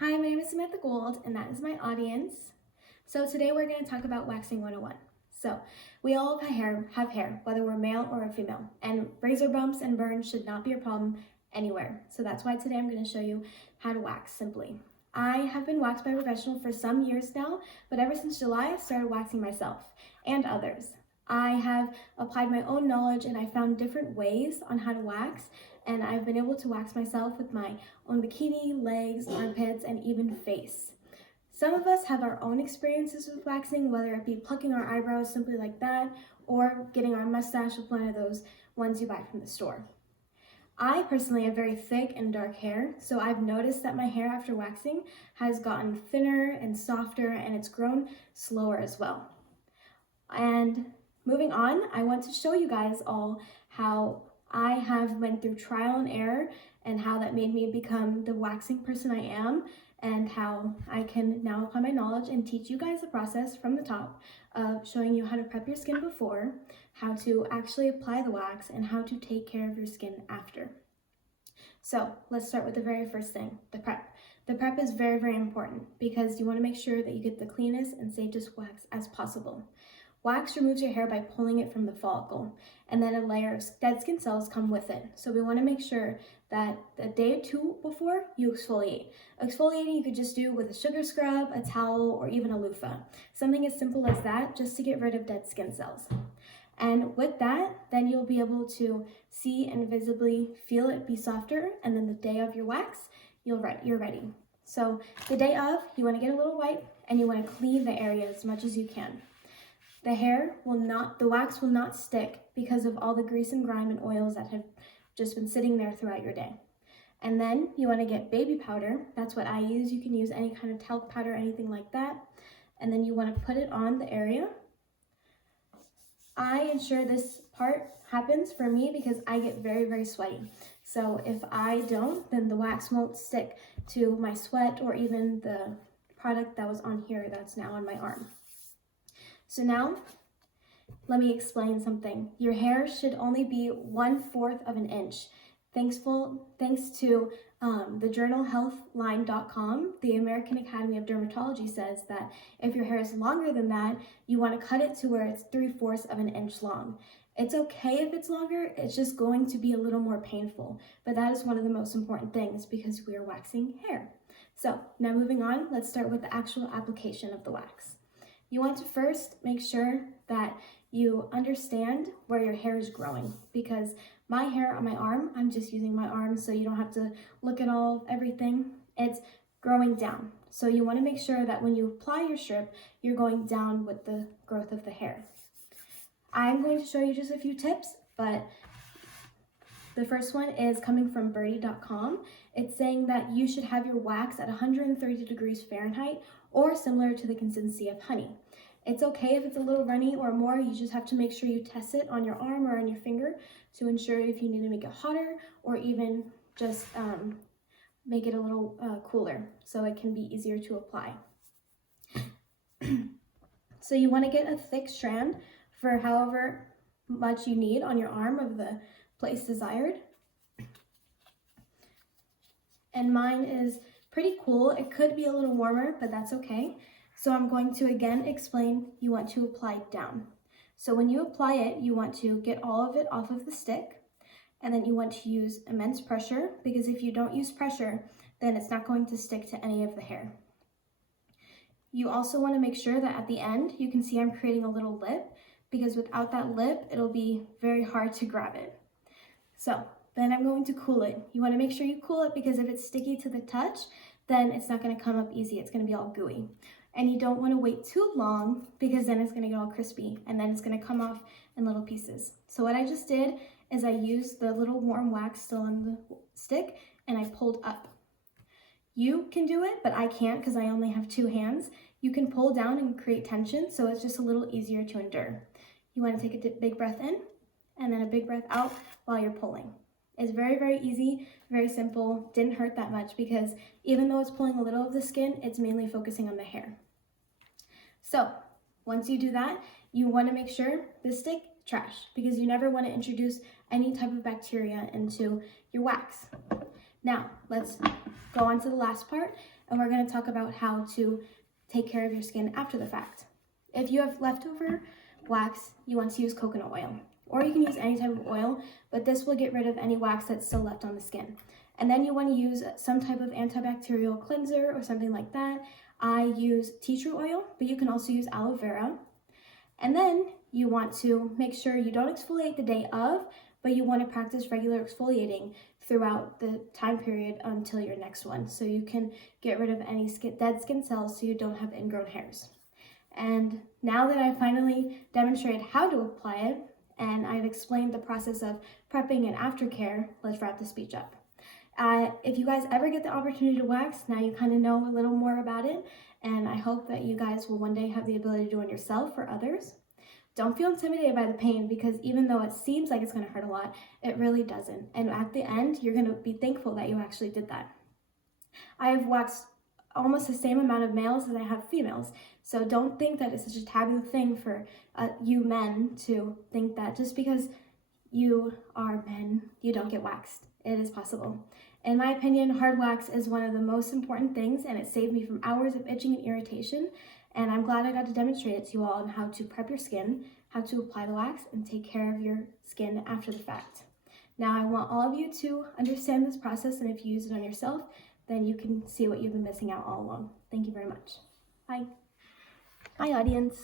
Hi, my name is Samantha Gold, and that is my audience. So today we're going to talk about waxing 101. So we all have hair, whether we're male or a female, and razor bumps and burns should not be a problem anywhere. So that's why today I'm going to show you how to wax simply. I have been waxed by a professional for some years now, but ever since July, I started waxing myself and others. I have applied my own knowledge and I found different ways on how to wax, and I've been able to wax myself with my own bikini, legs, armpits, and even face. Some of us have our own experiences with waxing, whether it be plucking our eyebrows simply like that, or getting our mustache with one of those ones you buy from the store. I personally have very thick and dark hair, so I've noticed that my hair after waxing has gotten thinner and softer, and it's grown slower as well. And moving on, I want to show you guys all how I have went through trial and error and how that made me become the waxing person I am, and how I can now apply my knowledge and teach you guys the process from the top of showing you how to prep your skin before, how to actually apply the wax, and how to take care of your skin after. So let's start with the very first thing, the prep. The prep is very, very important because you want to make sure that you get the cleanest and safest wax as possible. Wax removes your hair by pulling it from the follicle, and then a layer of dead skin cells come with it. So we want to make sure that a day or two before you exfoliate. Exfoliating you could just do with a sugar scrub, a towel, or even a loofah. Something as simple as that, just to get rid of dead skin cells. And with that, then you'll be able to see and visibly feel it be softer, and then the day of your wax, you're ready. So the day of, you want to get a little wipe, and you want to clean the area as much as you can. The wax will not stick because of all the grease and grime and oils that have just been sitting there throughout your day. And then you want to get baby powder. That's what I use. You can use any kind of talc powder, anything like that. And then you want to put it on the area. I ensure this part happens for me because I get very, very sweaty. So if I don't, then the wax won't stick to my sweat or even the product that was on here that's now on my arm. So now, let me explain something. Your hair should only be 1/4 of an inch. Thanks to the journal healthline.com, the American Academy of Dermatology says that if your hair is longer than that, you want to cut it to where it's 3/4 of an inch long. It's okay if it's longer, it's just going to be a little more painful, but that is one of the most important things because we are waxing hair. So now moving on, let's start with the actual application of the wax. You want to first make sure that you understand where your hair is growing, because my hair on my arm, I'm just using my arm so you don't have to look at everything. It's growing down. So you want to make sure that when you apply your strip, you're going down with the growth of the hair. I'm going to show you just a few tips, but the first one is coming from birdie.com. It's saying that you should have your wax at 130 degrees Fahrenheit or similar to the consistency of honey. It's okay if it's a little runny or more, you just have to make sure you test it on your arm or on your finger to ensure if you need to make it hotter or even just make it a little cooler so it can be easier to apply. So you want to get a thick strand for however much you need on your arm of the place desired. And mine is pretty cool. It could be a little warmer, but that's okay. So I'm going to again explain, you want to apply down. So when you apply it, you want to get all of it off of the stick, and then you want to use immense pressure, because if you don't use pressure, then it's not going to stick to any of the hair. You also want to make sure that at the end, you can see I'm creating a little lip, because without that lip, it'll be very hard to grab it. So then I'm going to cool it. You want to make sure you cool it because if it's sticky to the touch, then it's not going to come up easy. It's going to be all gooey. And you don't want to wait too long because then it's going to get all crispy and then it's going to come off in little pieces. So what I just did is I used the little warm wax still on the stick and I pulled up. You can do it, but I can't because I only have 2 hands. You can pull down and create tension, so it's just a little easier to endure. You want to take a big breath in and then a big breath out while you're pulling. It's very, very easy, very simple, didn't hurt that much because even though it's pulling a little of the skin, it's mainly focusing on the hair. So once you do that, you want to make sure the stick trash because you never want to introduce any type of bacteria into your wax. Now let's go on to the last part, and we're going to talk about how to take care of your skin after the fact. If you have leftover wax, you want to use coconut oil, or you can use any type of oil, but this will get rid of any wax that's still left on the skin. And then you want to use some type of antibacterial cleanser or something like that. I use tea tree oil, but you can also use aloe vera. And then you want to make sure you don't exfoliate the day of, but you want to practice regular exfoliating throughout the time period until your next one, so you can get rid of any dead skin cells so you don't have ingrown hairs. And now that I finally demonstrated how to apply it, and I've explained the process of prepping and aftercare, let's wrap the speech up. If you guys ever get the opportunity to wax, now you kind of know a little more about it, and I hope that you guys will one day have the ability to do it yourself or others. Don't feel intimidated by the pain, because even though it seems like it's going to hurt a lot, it really doesn't. And at the end, you're going to be thankful that you actually did that. I have waxed almost the same amount of males as I have females, so don't think that it's such a taboo thing for you men to think that just because you are men, you don't get waxed. It is possible. In my opinion, hard wax is one of the most important things, and it saved me from hours of itching and irritation. And I'm glad I got to demonstrate it to you all on how to prep your skin, how to apply the wax, and take care of your skin after the fact. Now, I want all of you to understand this process, and if you use it on yourself, then you can see what you've been missing out all along. Thank you very much. Bye. Hi, audience.